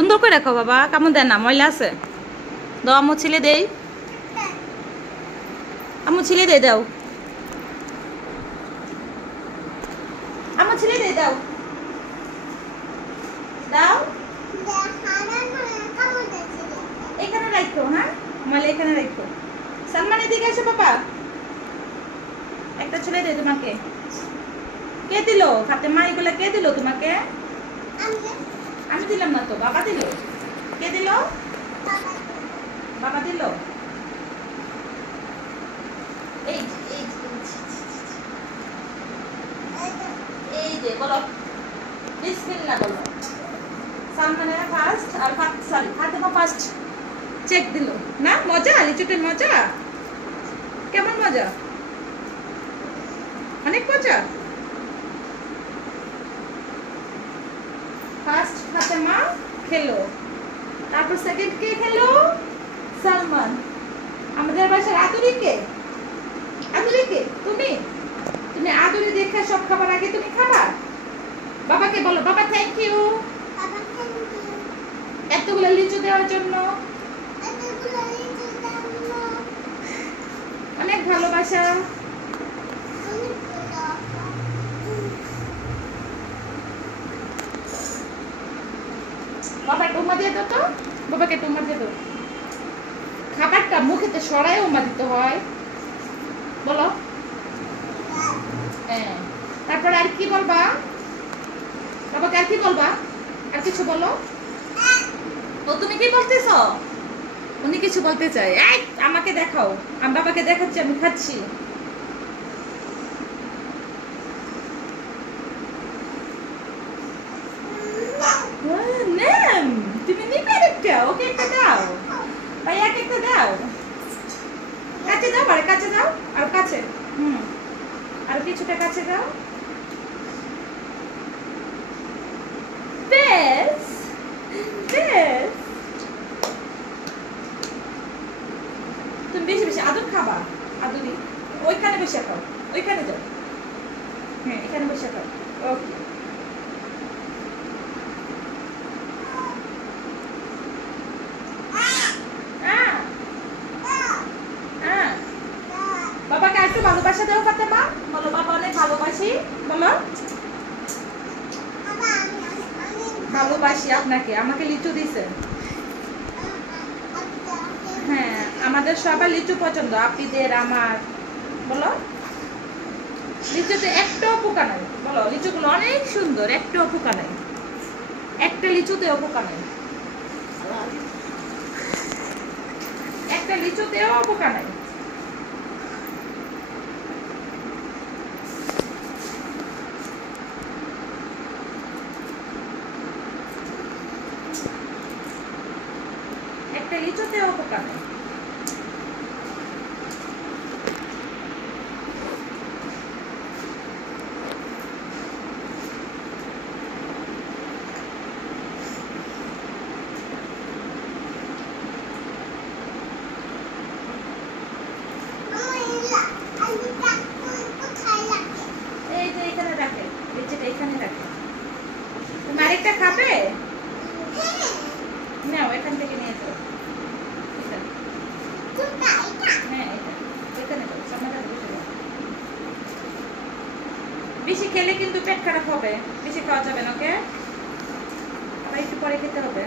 সুন্দর করে রাখো বাবা, কেমন দেন না, ময়লা আছে। দাও আম্মু ছিলে দেই, আম্মু ছিলে দিয়ে দাও, আম্মু ছিলে দিয়ে দাও, দাও এখানে রাখো। হ্যাঁ ময়লা এখানে রাখো। সালমান এদিকে এসো বাবা, একটা ছেলে দে তোমাকে। কে দিল ফাতেমা, এগুলো কে দিল তোমাকে? আমি দিলাম না তো, বাবা দিল। কে দিল? বাবা দিল। এই এই এই যে বলো বিসমিল্লাহ বলো। সালমানের ফার্স্ট আর ফাতেমা ফার্স্ট চেক দিল না। মজা, লিচুটের মজা কেমন? মজা, অনেক মজা। ফার্স্ট ফাতেমা খেলো, তারপর সেকেন্ড কে খেলো? সালমান। আমাদের বাসার আদুরি কে? আদুরি কে? তুমি তুমি আদুরি দেখে সব খাবার আগে তুমি খাবা। বাবাকে বলো, বাবা থ্যাংক ইউ এতগুলো লিচু দেওয়ার জন্য, অনেক ভালোবাসা। বাবা টুমা দিয়ে দাও তো, বাবাকে টুমা দিয়ে দাও। খাবারটা মুখেতে সরায় উমা দিতে হয়, বলো। হ্যাঁ, তারপর আর কি বলবা? বাবাকে আর কি বলবা? আর কিছু বলো। ও তুমি কি বলতেছো? উনি কিছু বলতে চাই। এই আমাকে দেখাও, আমি বাবাকে দেখাচ্ছি আমি খাচ্ছি। তুমি নিবে একটা, ওকে একটা দাও, ভাইয়াকে একটা দাও। কাছে দাও, আরে কাছে দাও, আর কাছে। আর কিছুটা কাছে দাও। বেশ বেশ, তুমি বেশি বেশি আদর খাবা। আদরি ওইখানে বসে খাও, ওইখানে যাও। হ্যাঁ এখানে বসে খাও। ওকে। বাবাকে একটু ভালোবাসা দাও ফাতেমা, বলো বাবা অনেক ভালোবাসি, বলো। ভালোবাসি আপনাকে, আমাকে লিচু দিয়েছেন। হ্যাঁ আমাদের সবার লিচু পছন্দ, আপিদের আমার, বলো। লিচুতে একটাও পোকা নাই, বলো। লিচুগুলো অনেক সুন্দর, একটাও পোকা নাই, একটা লিচুতেও পোকা নাই, একটা লিচুতেও পোকা নাই। একটা লিচুতেও পোকা নাই। এই যে এখানে রাখে, লিচুটা এখানে রাখে। তুমি আরেকটা খাবে? নাও এখান থেকে নিয়ে যাও। হ্যাঁ এখানে যাও, সামনে বসে যাও। বেশি খেলে কিন্তু পেট খারাপ হবে, বেশি খাওয়া যাবে না, ওকে? আবার একটু পরে খেতে হবে।